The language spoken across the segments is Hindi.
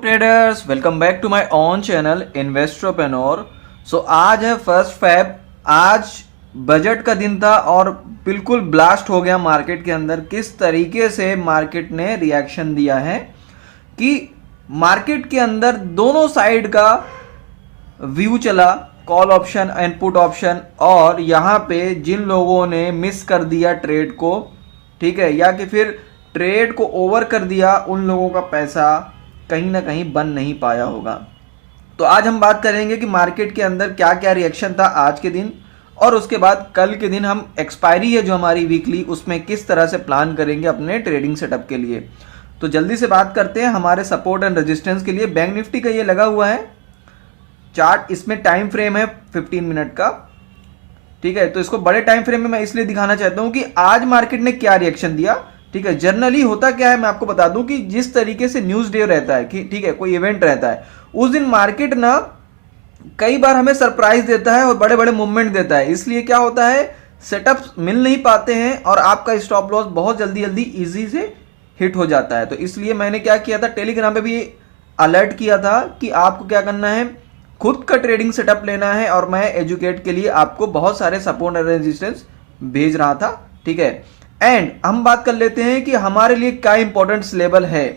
Traders, welcome back to my on channel इन्वेस्टरपेनोर। आज है 1 फेब। आज बजट का दिन था और बिल्कुल ब्लास्ट हो गया मार्केट के अंदर। किस तरीके से मार्केट ने रिएक्शन दिया है कि मार्केट के अंदर दोनों साइड का व्यू चला, call option and put option. और यहाँ पे जिन लोगों ने मिस कर दिया ट्रेड को, ठीक है, या कि फिर ट्रेड को ओवर कर दिया, उन लोगों का पैसा कहीं ना कहीं बन नहीं पाया होगा। तो आज हम बात करेंगे कि मार्केट के अंदर क्या क्या रिएक्शन था आज के दिन, और उसके बाद कल के दिन हम एक्सपायरी है जो हमारी वीकली, उसमें किस तरह से प्लान करेंगे अपने ट्रेडिंग सेटअप के लिए। तो जल्दी से बात करते हैं हमारे सपोर्ट एंड रेजिस्टेंस के लिए। बैंक निफ्टी का ये लगा हुआ है चार्ट, इसमें टाइम फ्रेम है 15 मिनट का, ठीक है। तो इसको बड़े टाइम फ्रेम में मैं इसलिए दिखाना चाहता हूं कि आज मार्केट ने क्या रिएक्शन दिया, ठीक है। जनरली होता क्या है, मैं आपको बता दूं कि जिस तरीके से न्यूज डे रहता है कि ठीक है, कोई इवेंट रहता है, उस दिन मार्केट ना कई बार हमें सरप्राइज देता है और बड़े बड़े मूवमेंट देता है। इसलिए क्या होता है, सेटअप्स मिल नहीं पाते हैं और आपका स्टॉप लॉस बहुत जल्दी जल्दी इजी से हिट हो जाता है। तो इसलिए मैंने क्या किया था, टेलीग्राम पे भी अलर्ट किया था कि आपको क्या करना है, खुद का ट्रेडिंग सेटअप लेना है। और मैं एजुकेट के लिए आपको बहुत सारे सपोर्ट एंड रेजिस्टेंस भेज रहा था, ठीक है। एंड हम बात कर लेते हैं कि हमारे लिए क्या इंपॉर्टेंट लेवल है,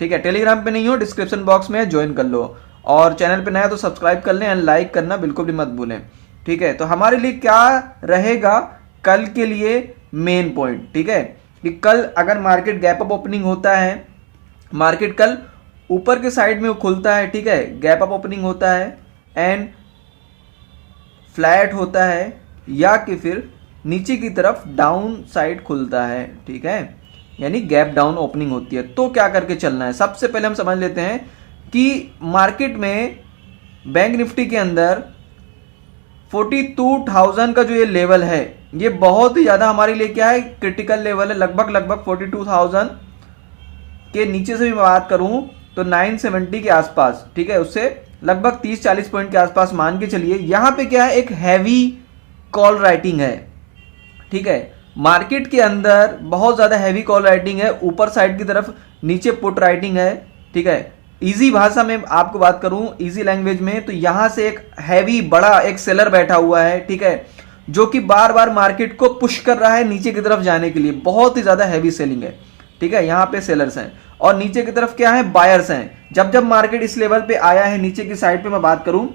ठीक है। टेलीग्राम पे नहीं हो, डिस्क्रिप्शन बॉक्स में ज्वाइन कर लो, और चैनल पे नया तो सब्सक्राइब कर लें एंड लाइक करना बिल्कुल भी मत भूलें, ठीक है। तो हमारे लिए क्या रहेगा कल के लिए मेन पॉइंट, ठीक है, कि कल अगर मार्केट गैप अप ओपनिंग होता है, मार्केट कल ऊपर के साइड में खुलता है, ठीक है, गैप अप ओपनिंग होता है एंड फ्लैट होता है, या कि फिर नीचे की तरफ डाउन साइड खुलता है, ठीक है, यानी गैप डाउन ओपनिंग होती है, तो क्या करके चलना है। सबसे पहले हम समझ लेते हैं कि मार्केट में बैंक निफ्टी के अंदर 42,000 का जो ये लेवल है, ये बहुत ही ज़्यादा हमारे लिए क्या है, क्रिटिकल लेवल है। लगभग 42,000 के नीचे से भी बात करूं तो 970 के आसपास, ठीक है, उससे लगभग 30-40 पॉइंट के आसपास मान के चलिए। यहां पे क्या है, एक हैवी कॉल राइटिंग है, ठीक है। मार्केट के अंदर बहुत ज्यादा हैवी कॉल राइटिंग है, ऊपर साइड की तरफ नीचे पुट राइटिंग है, ठीक है। इजी भाषा में आपको बात करूं, इजी लैंग्वेज में, तो यहां से एक हैवी बड़ा एक सेलर बैठा हुआ है, ठीक है, जो कि बार बार मार्केट को पुश कर रहा है नीचे की तरफ जाने के लिए। बहुत ही ज्यादा हैवी सेलिंग है, ठीक है। यहां पे सेलर्स हैं और नीचे की तरफ क्या है, बायर्स हैं। जब जब मार्केट इस लेवल पे आया है, नीचे की साइड पे मैं बात करूं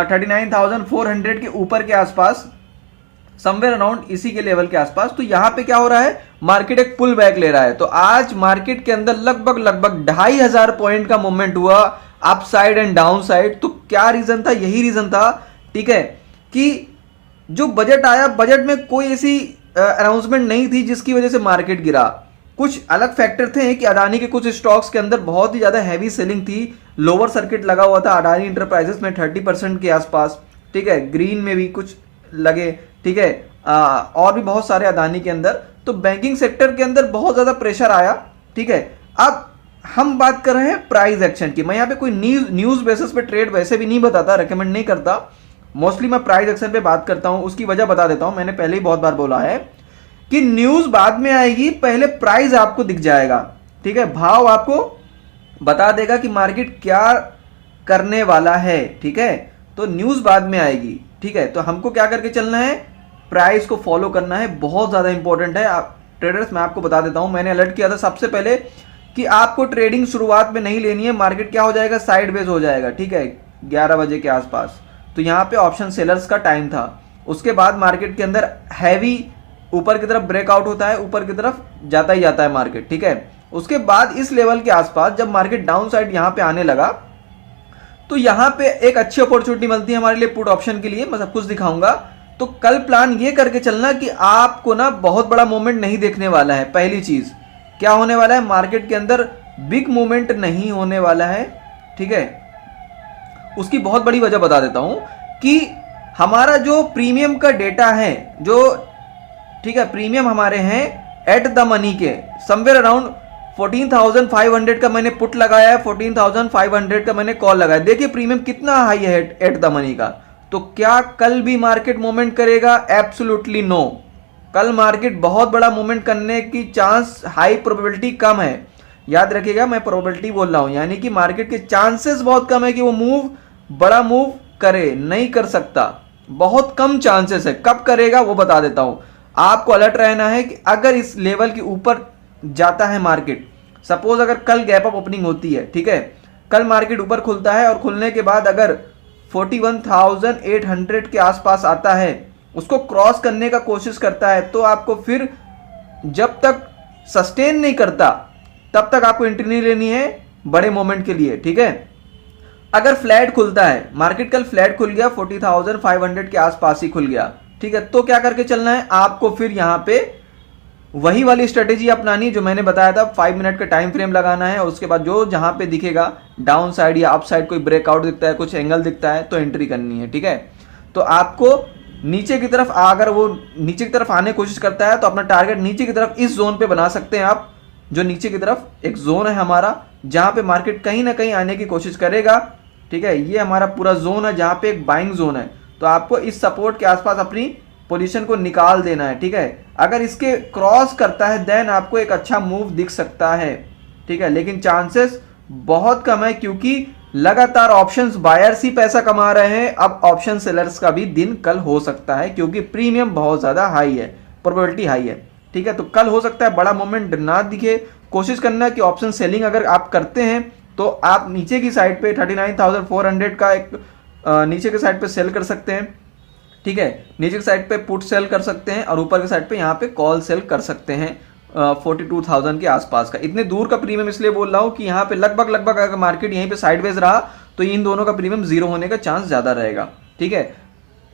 39,400 के ऊपर के आसपास, समवेयर अराउंड इसी के लेवल के आसपास, तो यहां पे क्या हो रहा है, मार्केट एक पुल बैक ले रहा है। तो आज मार्केट के अंदर लगभग 2,500 पॉइंट का मूवमेंट हुआ up side and down side. तो क्या रीजन था, यही रीजन था, ठीक है, कि जो बजट आया, बजट में कोई ऐसी अनाउंसमेंट नहीं थी जिसकी वजह से मार्केट गिरा। कुछ अलग फैक्टर थे कि अडानी के कुछ स्टॉक्स के अंदर बहुत ही ज्यादा हैवी सेलिंग थी, लोअर सर्किट लगा हुआ था अडानी इंटरप्राइजेस में 30% के आसपास, ठीक है, ग्रीन में भी कुछ लगे, ठीक है, और भी बहुत सारे अडानी के अंदर। तो बैंकिंग सेक्टर के अंदर बहुत ज्यादा प्रेशर आया, ठीक है। अब हम बात कर रहे हैं प्राइस एक्शन की। मैं यहाँ पे कोई न्यूज बेसिस पे ट्रेड वैसे भी नहीं बताता, रेकमेंड नहीं करता, मोस्टली मैं प्राइस एक्शन पे बात करता हूं। उसकी वजह बता देता हूं, मैंने पहले ही बहुत बार बोला है कि न्यूज बाद में आएगी, पहले प्राइस आपको दिख जाएगा, ठीक है, भाव आपको बता देगा कि मार्केट क्या करने वाला है, ठीक है। तो न्यूज बाद में आएगी, ठीक है। तो हमको क्या करके चलना है, प्राइस को फॉलो करना है, बहुत ज्यादा इंपॉर्टेंट है। आप ट्रेडर्स, मैं आपको बता देता हूं, मैंने अलर्ट किया था सबसे पहले कि आपको ट्रेडिंग शुरुआत में नहीं लेनी है। मार्केट क्या हो जाएगा, साइडवेज हो जाएगा, ठीक है, 11 बजे के आसपास। तो यहां पे ऑप्शन सेलर्स का टाइम था। उसके बाद मार्केट के अंदर हैवी ऊपर की तरफ ब्रेकआउट होता है, ऊपर की तरफ जाता ही जाता है मार्केट, ठीक है। उसके बाद इस लेवल के आसपास जब मार्केट डाउन साइड यहां पे आने लगा, तो यहां पे एक अच्छी अपॉर्चुनिटी मिलती है हमारे लिए पुट ऑप्शन के लिए। मैं सब कुछ दिखाऊंगा। तो कल प्लान ये करके चलना कि आपको ना बहुत बड़ा मूवमेंट नहीं देखने वाला है। पहली चीज क्या होने वाला है, मार्केट के अंदर बिग मूवमेंट नहीं होने वाला है, ठीक है। उसकी बहुत बड़ी वजह बता देता हूं कि हमारा जो प्रीमियम का डेटा है, जो, ठीक है, प्रीमियम हमारे हैं एट द मनी के समवेयर अराउंड 14,500 का मैंने पुट लगाया है, 14,500 का मैंने कॉल लगाया। देखिए प्रीमियम कितना हाई है एट द मनी का। तो क्या कल भी मार्केट मूवमेंट करेगा, एब्सोल्युटली नो। कल मार्केट बहुत बड़ा मूवमेंट करने की चांस, हाई प्रोबेबिलिटी कम है। याद रखिएगा मैं प्रोबेबिलिटी बोल रहा हूं, यानी कि मार्केट के चांसेस बहुत कम है कि वो बड़ा मूव करे, नहीं कर सकता, बहुत कम चांसेस है। कब करेगा वो बता देता हूं। आपको अलर्ट रहना है कि अगर इस लेवल के ऊपर जाता है मार्केट, सपोज अगर कल गैप अप ओपनिंग होती है, ठीक है, कल मार्केट ऊपर खुलता है और खुलने के बाद अगर 41,800 के आसपास आता है, उसको क्रॉस करने का कोशिश करता है, तो आपको फिर जब तक सस्टेन नहीं करता तब तक आपको एंट्री नहीं लेनी है बड़े मोमेंट के लिए, ठीक है। अगर फ्लैट खुलता है, मार्केट कल फ्लैट खुल गया 40,500 के आसपास ही खुल गया, ठीक है, तो क्या करके चलना है आपको, फिर यहां पे वही वाली स्ट्रेटेजी अपनानी जो मैंने बताया था, 5 मिनट का टाइम फ्रेम लगाना है और उसके बाद जो जहां पे दिखेगा डाउन साइड या अप साइड कोई ब्रेकआउट दिखता है, कुछ एंगल दिखता है, तो एंट्री करनी है, ठीक है। तो आपको नीचे की तरफ, अगर वो नीचे की तरफ आने की कोशिश करता है तो अपना टारगेट नीचे की तरफ इस जोन पे बना सकते हैं आप, जो नीचे की तरफ एक जोन है हमारा, जहां पे मार्केट कहीं ना कहीं आने की कोशिश करेगा, ठीक है। ये हमारा पूरा जोन है जहां पे एक बाइंग जोन है, तो आपको इस सपोर्ट के आसपास अपनी पोजीशन को निकाल देना है, ठीक है। अगर इसके क्रॉस करता है देन आपको एक अच्छा मूव दिख सकता है, ठीक है, लेकिन चांसेस बहुत कम है क्योंकि लगातार ऑप्शंस बायर्स ही पैसा कमा रहे हैं। अब ऑप्शन सेलर्स का भी दिन कल हो सकता है क्योंकि प्रीमियम बहुत ज्यादा हाई है, प्रोबेबिलिटी हाई है, ठीक है। तो कल हो सकता है बड़ा मोमेंट ना दिखे। कोशिश करना कि ऑप्शन सेलिंग अगर आप करते हैं तो आप नीचे की साइड पे 39,400 का एक नीचे के साइड पे सेल कर सकते हैं, ठीक है, नीचे की साइड पे पुट सेल कर सकते हैं और ऊपर की साइड पे यहाँ पे कॉल सेल कर सकते हैं 42,000 के आसपास का। इतने दूर का प्रीमियम इसलिए बोल रहा हूं कि यहाँ पे लगभग अगर मार्केट यहीं पे साइडवेज रहा तो इन दोनों का प्रीमियम जीरो होने का चांस ज्यादा रहेगा, ठीक है।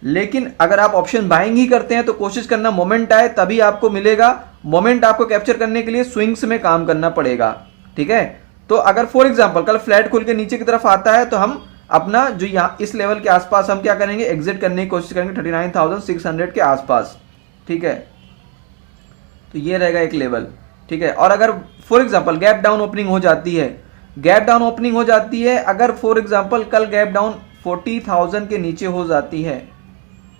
लेकिन अगर आप ऑप्शन बाइंग ही करते हैं तो कोशिश करना मोमेंट आए तभी आपको मिलेगा। मोमेंट आपको कैप्चर करने के लिए स्विंग्स में काम करना पड़ेगा, ठीक है। तो अगर फॉर एग्जांपल कल फ्लैट खुल के नीचे की तरफ आता है तो हम अपना जो यहाँ इस लेवल के आसपास हम क्या करेंगे, एग्जिट करने की कोशिश करेंगे 39,600 के आसपास, ठीक है। तो ये रहेगा एक लेवल, ठीक है। और अगर for example gap down opening हो जाती है, गैप डाउन ओपनिंग हो जाती है, अगर फॉर एग्जांपल कल गैप डाउन 40,000 के नीचे हो जाती है,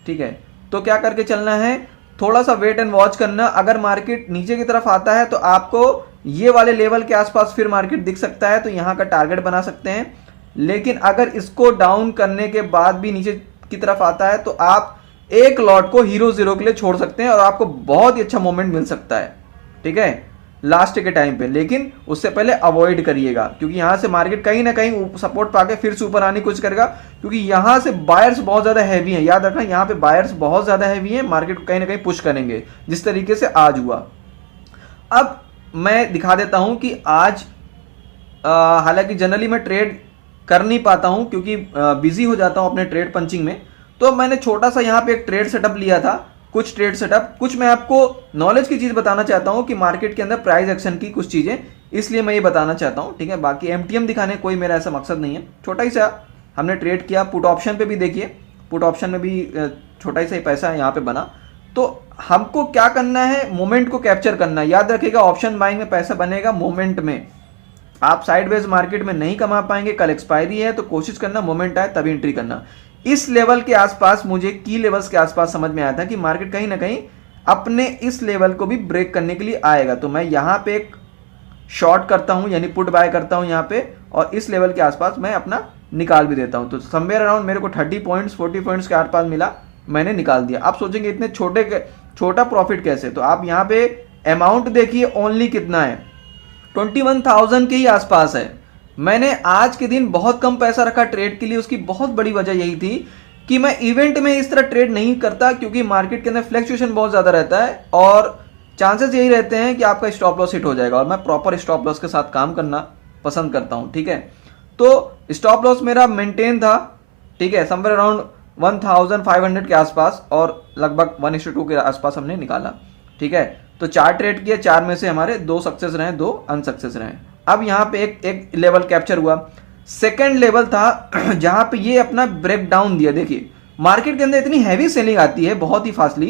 ठीक है, तो क्या करके चलना है, थोड़ा सा वेट एंड वॉच करना। अगर मार्केट नीचे की तरफ आता है तो आपको ये वाले लेवल के आसपास फिर मार्केट दिख सकता है, तो यहां का टारगेट बना सकते हैं। लेकिन अगर इसको डाउन करने के बाद भी नीचे की तरफ आता है तो आप एक लॉट को हीरो जीरो के लिए छोड़ सकते हैं और आपको बहुत ही अच्छा मोमेंट मिल सकता है, ठीक है, लास्ट के टाइम पे। लेकिन उससे पहले अवॉइड करिएगा क्योंकि यहां से मार्केट कहीं ना कहीं सपोर्ट पाके फिर से ऊपर आने की कोशिश करेगा क्योंकि यहां से बायर्स बहुत ज्यादा हैवी हैं। याद रखना यहां पे बायर्स बहुत ज्यादा हैवी हैं, मार्केट को कहीं ना कहीं पुश करेंगे जिस तरीके से आज हुआ। अब मैं दिखा देता हूं कि आज हालांकि जनरली मैं ट्रेड कर नहीं पाता हूं क्योंकि बिजी हो जाता हूं अपने ट्रेड पंचिंग में, तो मैंने छोटा सा यहां पे एक ट्रेड सेटअप लिया था, कुछ ट्रेड सेटअप, कुछ मैं आपको नॉलेज की चीज बताना चाहता हूं कि मार्केट के अंदर प्राइस एक्शन की कुछ चीजें, इसलिए मैं ये बताना चाहता हूं, ठीक है। बाकी एमटीएम दिखाने कोई मेरा ऐसा मकसद नहीं है, छोटा ही सा हमने ट्रेड किया। पुट ऑप्शन पे भी देखिए, पुट ऑप्शन में भी छोटा ही सा पैसा यहाँ पे बना। तो हमको क्या करना है, मोमेंट को कैप्चर करना है। याद रखिएगा ऑप्शन बाइंग में पैसा बनेगा मोमेंट में, आप साइडवेज मार्केट में नहीं कमा पाएंगे। कल एक्सपायरी है तो कोशिश करना मोमेंट आए तभी एंट्री करना। इस लेवल के आसपास, मुझे की लेवल्स के आसपास समझ में आया था कि मार्केट कहीं ना कहीं अपने इस लेवल को भी ब्रेक करने के लिए आएगा, तो मैं यहां पे एक शॉर्ट करता हूं यानी पुट बाय करता हूं यहां पे, और इस लेवल के आसपास मैं अपना निकाल भी देता हूं। तो समवेयर अराउंड मेरे को 30 पॉइंट्स 40 पॉइंट्स के आसपास मिला, मैंने निकाल दिया। आप सोचेंगे इतने छोटा प्रॉफिट कैसे, तो आप यहाँ पे अमाउंट देखिए ओनली कितना है, 21,000 के ही आसपास है। मैंने आज के दिन बहुत कम पैसा रखा ट्रेड के लिए, उसकी बहुत बड़ी वजह यही थी कि मैं इवेंट में इस तरह ट्रेड नहीं करता क्योंकि मार्केट के अंदर फ्लक्चुएशन बहुत ज्यादा रहता है और चांसेस यही रहते हैं कि आपका स्टॉप लॉस हिट हो जाएगा, और मैं प्रॉपर स्टॉप लॉस के साथ काम करना पसंद करता हूं, ठीक है। तो स्टॉप लॉस मेरा मेंटेन था, ठीक है, समवेयर अराउंड 1,500 के आसपास और लगभग 1:2 के आसपास हमने निकाला, ठीक है। तो 4 ट्रेड किए, 4 में से हमारे 2 सक्सेस रहे, 2 अनसक्सेस रहे। अब यहाँ पे एक लेवल कैप्चर हुआ। सेकेंड लेवल था जहां पे ये अपना ब्रेक डाउन दिया। देखिए मार्केट के अंदर इतनी हैवी सेलिंग आती है बहुत ही फास्टली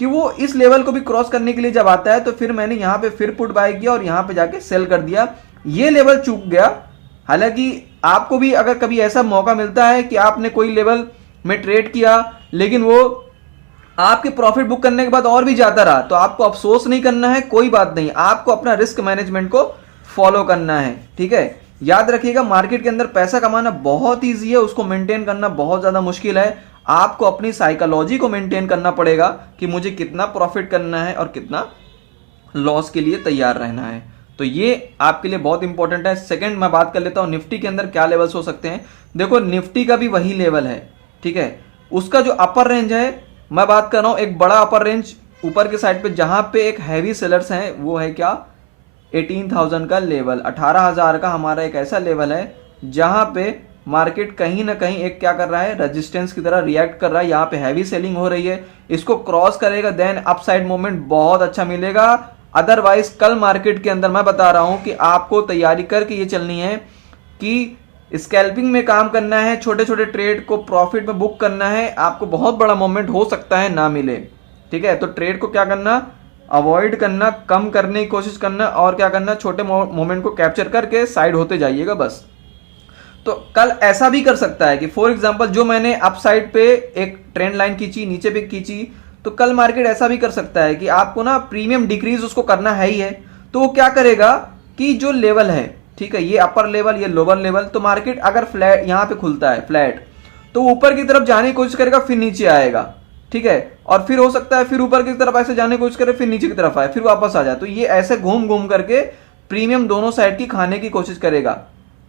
कि वो इस लेवल को भी क्रॉस करने के लिए जब आता है तो फिर मैंने यहाँ पे फिर पुट बाय किया और यहाँ पे जाके सेल कर दिया। ये लेवल चूक गया। हालांकि आपको भी अगर कभी ऐसा मौका मिलता है कि आपने कोई लेवल में ट्रेड किया लेकिन वो आपके प्रॉफिट बुक करने के बाद और भी ज्यादा रहा, तो आपको अफसोस नहीं करना है, कोई बात नहीं, आपको अपना रिस्क मैनेजमेंट को फॉलो करना है। ठीक है, याद रखिएगा मार्केट के अंदर पैसा कमाना बहुत ईजी है, उसको मेंटेन करना बहुत ज़्यादा मुश्किल है। आपको अपनी साइकोलॉजी को मेंटेन करना पड़ेगा कि मुझे कितना प्रॉफिट करना है और कितना लॉस के लिए तैयार रहना है। तो ये आपके लिए बहुत इंपॉर्टेंट है। सेकंड मैं बात कर लेता हूं निफ्टी के अंदर क्या लेवल्स हो सकते हैं। देखो निफ्टी का भी वही लेवल है, ठीक है, उसका जो अपर रेंज है मैं बात कर रहा हूं, एक बड़ा अपर रेंज ऊपर के साइड पे जहां पे एक हैवी सेलर्स हैं, वो है क्या 18,000 का लेवल। 18,000 का हमारा एक ऐसा लेवल है जहां पे मार्केट कहीं ना कहीं एक क्या कर रहा है, रेजिस्टेंस की तरह रिएक्ट कर रहा है। यहाँ पे हैवी सेलिंग हो रही है, इसको क्रॉस करेगा देन अपसाइड मूवमेंट बहुत अच्छा मिलेगा। अदरवाइज कल मार्केट के अंदर मैं बता रहा हूं कि आपको तैयारी करके ये चलनी है कि स्कैल्पिंग में काम करना है, छोटे छोटे ट्रेड को प्रॉफिट में बुक करना है। आपको बहुत बड़ा मोमेंट हो सकता है ना मिले, ठीक है, तो ट्रेड को क्या करना, अवॉइड करना, कम करने की कोशिश करना और क्या करना, छोटे मोमेंट को कैप्चर करके साइड होते जाइएगा बस। तो कल ऐसा भी कर सकता है कि फॉर एग्जांपल जो मैंने अप साइड पे एक ट्रेंड लाइन खींची, नीचे पे खींची, तो कल मार्केट ऐसा भी कर सकता है कि आपको ना प्रीमियम डिक्रीज उसको करना है ही है। तो वो क्या करेगा कि जो लेवल है, ठीक है, ये अपर लेवल ये लोअर लेवल, तो मार्केट अगर फ्लैट यहाँ पे खुलता है फ्लैट, तो ऊपर की तरफ जाने की कोशिश करेगा, फिर नीचे आएगा, ठीक है, और फिर हो सकता है फिर ऊपर की तरफ ऐसे जाने की कोशिश करे, फिर नीचे की तरफ आए, फिर वापस आ जाए। तो ये ऐसे घूम घूम करके प्रीमियम दोनों साइड की खाने की कोशिश करेगा,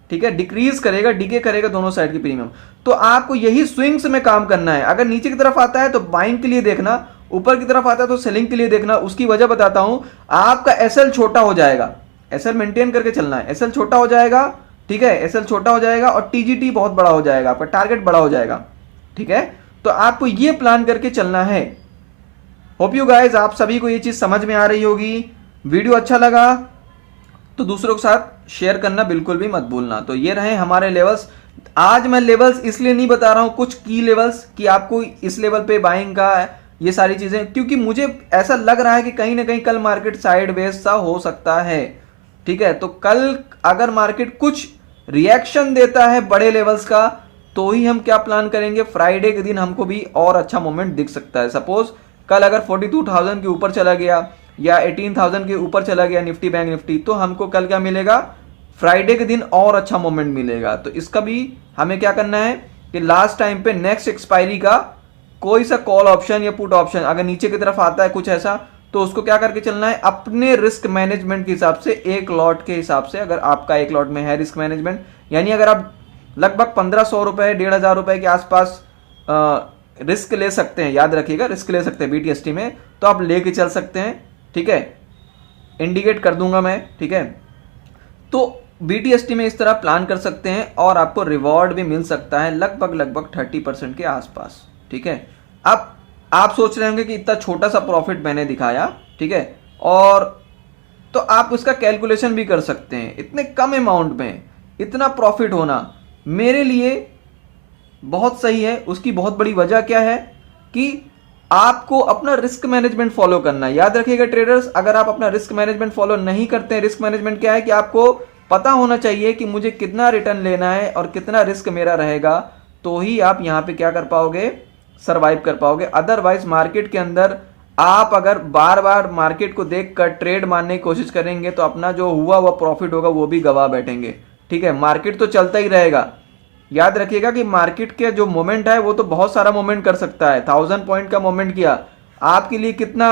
ठीक है, डिक्रीज करेगा, डीके करेगा दोनों साइड की प्रीमियम। तो आपको यही स्विंग्स में काम करना है। अगर नीचे की तरफ आता है तो बाइंग के लिए देखना, ऊपर की तरफ आता है तो सेलिंग के लिए देखना। उसकी वजह बताता हूं, आपका एसएल छोटा हो जाएगा, एसएल मेंटेन करके चलना है, एसएल छोटा हो जाएगा, ठीक है, एसएल छोटा हो जाएगा और टीजीटी बहुत बड़ा हो जाएगा, आपका टारगेट बड़ा हो जाएगा, ठीक है। तो आपको ये प्लान करके चलना है। होप यू गाइज आप सभी को ये चीज समझ में आ रही होगी। वीडियो अच्छा लगा तो दूसरों के साथ शेयर करना बिल्कुल भी मत भूलना। तो ये रहे हमारे लेवल्स। आज मैं लेवल्स इसलिए नहीं बता रहा हूं, कुछ की लेवल्स कि आपको इस लेवल पे बाइंग का ये सारी चीजें, क्योंकि मुझे ऐसा लग रहा है कि कहीं ना कहीं कल मार्केट साइडवेज सा हो सकता है, ठीक है। तो कल अगर मार्केट कुछ रिएक्शन देता है बड़े लेवल्स का, तो ही हम क्या प्लान करेंगे, फ्राइडे के दिन हमको भी और अच्छा मोमेंट दिख सकता है। सपोज कल अगर 42,000 के ऊपर चला गया या 18,000 के ऊपर चला गया निफ्टी बैंक निफ्टी, तो हमको कल क्या मिलेगा, फ्राइडे के दिन और अच्छा मोमेंट मिलेगा। तो इसका भी हमें क्या करना है कि लास्ट टाइम पे नेक्स्ट एक्सपायरी का कोई सा कॉल ऑप्शन या पुट ऑप्शन अगर नीचे की तरफ आता है कुछ ऐसा, तो उसको क्या करके चलना है, अपने रिस्क मैनेजमेंट के हिसाब से, एक लॉट के हिसाब से। अगर आपका एक लॉट में है रिस्क मैनेजमेंट, यानी अगर आप लगभग 1,500 रुपए 1,500 रुपए के आसपास रिस्क ले सकते हैं, याद रखिएगा रिस्क ले सकते हैं बीटीएसटी में, तो आप लेके चल सकते हैं, ठीक है, इंडिकेट कर दूंगा मैं, ठीक है। तो बीटीएसटी में इस तरह प्लान कर सकते हैं और आपको रिवॉर्ड भी मिल सकता है लगभग 30% के आसपास, ठीक है। अब आप सोच रहे होंगे कि इतना छोटा सा प्रॉफिट मैंने दिखाया, ठीक है, और तो आप उसका कैलकुलेशन भी कर सकते हैं। इतने कम अमाउंट में इतना प्रॉफिट होना मेरे लिए बहुत सही है। उसकी बहुत बड़ी वजह क्या है कि आपको अपना रिस्क मैनेजमेंट फॉलो करना है। याद रखिएगा ट्रेडर्स, अगर आप अपना रिस्क मैनेजमेंट फॉलो नहीं करते हैं, रिस्क मैनेजमेंट क्या है कि आपको पता होना चाहिए कि मुझे कितना रिटर्न लेना है और कितना रिस्क मेरा रहेगा, तो ही आप यहां पे क्या कर पाओगे, सरवाइव कर पाओगे। अदरवाइज मार्केट के अंदर आप अगर बार बार मार्केट को देखकर ट्रेड मारने की कोशिश करेंगे तो अपना जो हुआ हुआ प्रॉफिट होगा वो भी गवा बैठेंगे, ठीक है। मार्केट तो चलता ही रहेगा। याद रखिएगा कि मार्केट के जो मोमेंट है वो तो बहुत सारा मोमेंट कर सकता है। 1000 पॉइंट का मोमेंट किया, आपके लिए कितना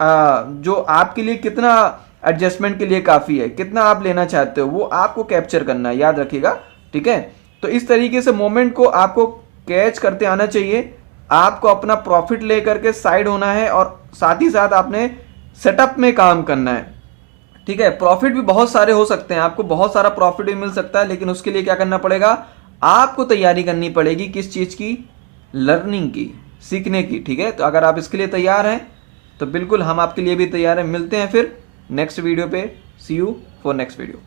जो आपके लिए कितना एडजस्टमेंट के लिए काफी है, कितना आप लेना चाहते हो, वो आपको कैप्चर करना है, याद रखिएगा, ठीक है। तो इस तरीके से मोमेंट को आपको कैच करते आना चाहिए। आपको अपना प्रॉफिट लेकर के साइड होना है और साथ ही साथ आपने सेटअप में काम करना है, ठीक है। प्रॉफिट भी बहुत सारे हो सकते हैं, आपको बहुत सारा प्रॉफिट भी मिल सकता है, लेकिन उसके लिए क्या करना पड़ेगा, आपको तैयारी करनी पड़ेगी किस चीज की, लर्निंग की, सीखने की, ठीक है। तो अगर आप इसके लिए तैयार हैं तो बिल्कुल हम आपके लिए भी तैयार हैं। मिलते हैं फिर नेक्स्ट वीडियो पे। सी यू फॉर नेक्स्ट वीडियो।